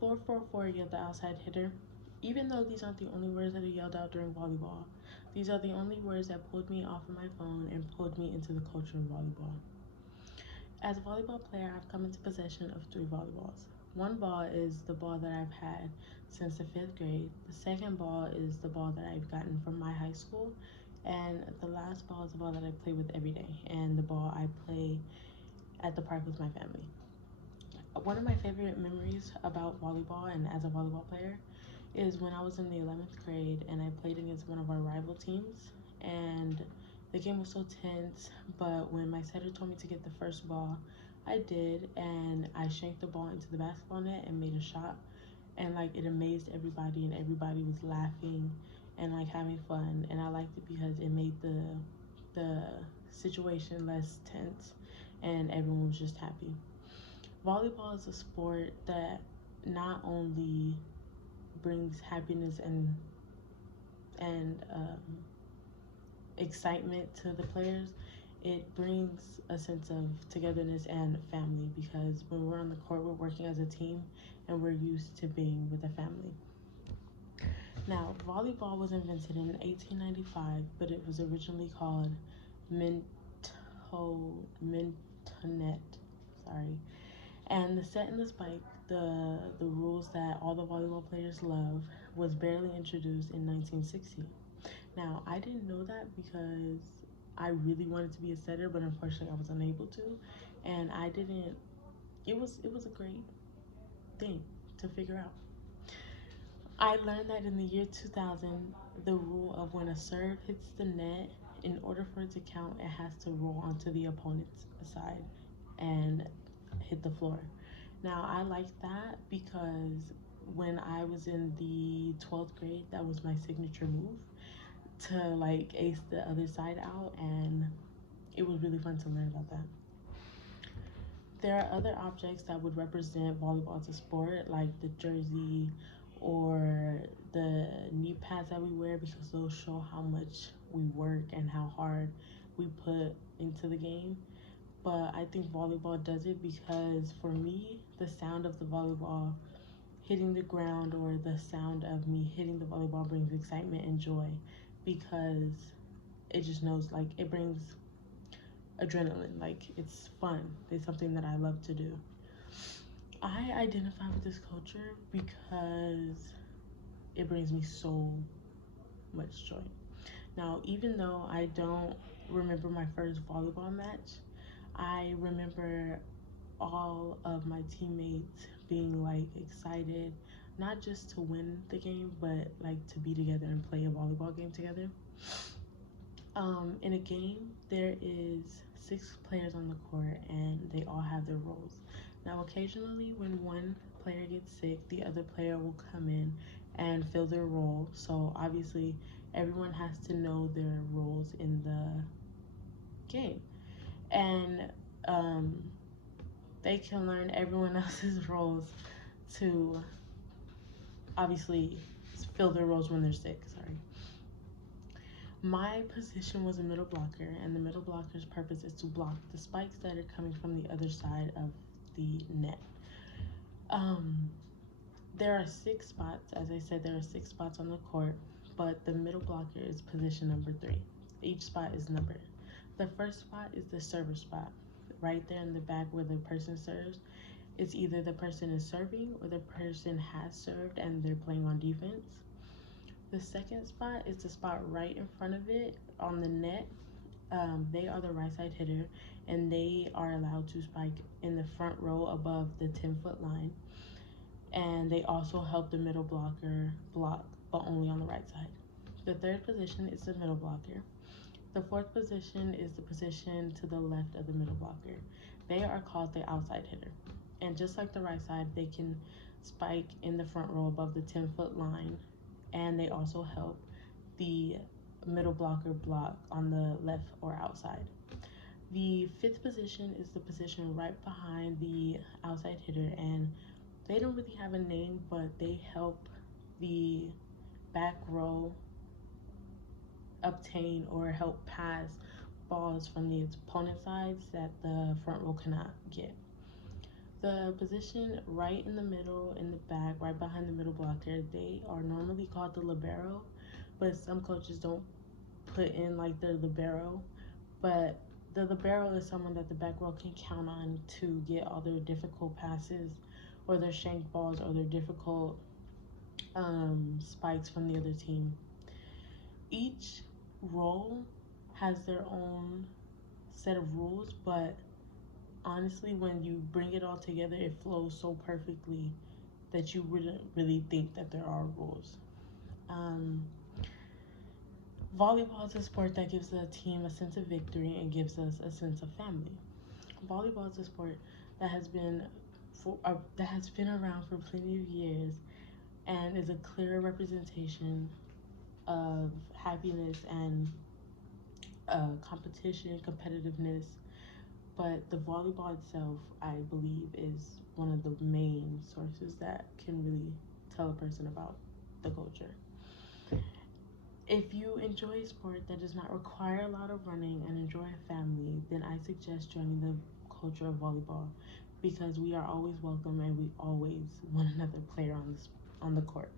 444, you're the outside hitter. Even though these aren't the only words that are yelled out during volleyball, these are the only words that pulled me off of my phone and pulled me into the culture of volleyball. As a volleyball player, I've come into possession of three volleyballs. One ball is the ball that I've had since the fifth grade. The second ball is the ball that I've gotten from my high school. And the last ball is the ball that I play with every day, and the ball I play at the park with my family. One of my favorite memories about volleyball and as a volleyball player is when I was in the 11th grade and I played against one of our rival teams. And the game was so tense, but when my setter told me to get the first ball, I did, and I shanked the ball into the basketball net and made a shot. And like it amazed everybody, and everybody was laughing and like having fun. And I liked it because it made the situation less tense, and everyone was just happy. Volleyball is a sport that not only brings happiness and excitement to the players, it brings a sense of togetherness and family, because when we're on the court, we're working as a team and we're used to being with a family. Now, volleyball was invented in 1895, but it was originally called Minto Mintonet. Sorry. And the set and the spike, the rules that all the volleyball players love, was barely introduced in 1960. Now, I didn't know that because I really wanted to be a setter, but unfortunately I was unable to. And I didn't it was a great thing to figure out. I learned that in the year 2000, the rule of when a serve hits the net, in order for it to count, it has to roll onto the opponent's side and hit the floor. Now, I like that because when I was in the 12th grade, that was my signature move, to like ace the other side out, and it was really fun to learn about that. There are other objects that would represent volleyball as a sport, like the jersey or the knee pads that we wear, because those show how much we work and how hard we put into the game. But I think volleyball does it because for me, the sound of the volleyball hitting the ground or the sound of me hitting the volleyball brings excitement and joy, because it just knows, like, it brings adrenaline. Like, it's fun. It's something that I love to do. I identify with this culture because it brings me so much joy. Now, even though I don't remember my first volleyball match, I remember all of my teammates being like excited, not just to win the game, but like to be together and play a volleyball game together. In a game, there is 6 players on the court and they all have their roles. Now, occasionally, when one player gets sick, the other player will come in and fill their role. So, obviously, everyone has to know their roles in the game. And they can learn everyone else's roles to obviously fill their roles when they're sick. Sorry. My position was a middle blocker, and the middle blocker's purpose is to block the spikes that are coming from the other side of the net. Um, there are 6 spots. As I said, there are 6 spots on the court, but the middle blocker is position number 3. Each spot is numbered. The first spot is the server spot. Right there in the back where the person serves, it's either the person is serving or the person has served and they're playing on defense. The second spot is the spot right in front of it on the net. They are the right side hitter, and they are allowed to spike in the front row above the 10-foot line. And they also help the middle blocker block, but only on the right side. The third position is the middle blocker. The fourth position is the position to the left of the middle blocker. They are called the outside hitter. And just like the right side, they can spike in the front row above the 10-foot line, and they also help the middle blocker block on the left or outside. The fifth position is the position right behind the outside hitter, and they don't really have a name, but they help the back row obtain or help pass balls from the opponent sides that the front row cannot get. The position right in the middle, in the back, right behind the middle blocker, they are normally called the libero, but some coaches don't put in like the libero. But the libero is someone that the back row can count on to get all their difficult passes or their shank balls or their difficult spikes from the other team. Each role has their own set of rules, but honestly, when you bring it all together, it flows so perfectly that you wouldn't really think that there are rules. Um, Volleyball is a sport that gives the team a sense of victory and gives us a sense of family. Volleyball is a sport that has been around for plenty of years and is a clear representation of happiness and competition, competitiveness. But the volleyball itself, I believe, is one of the main sources that can really tell a person about the culture. If you enjoy a sport that does not require a lot of running and enjoy a family, then I suggest joining the culture of volleyball because we are always welcome and we always want another player on the court.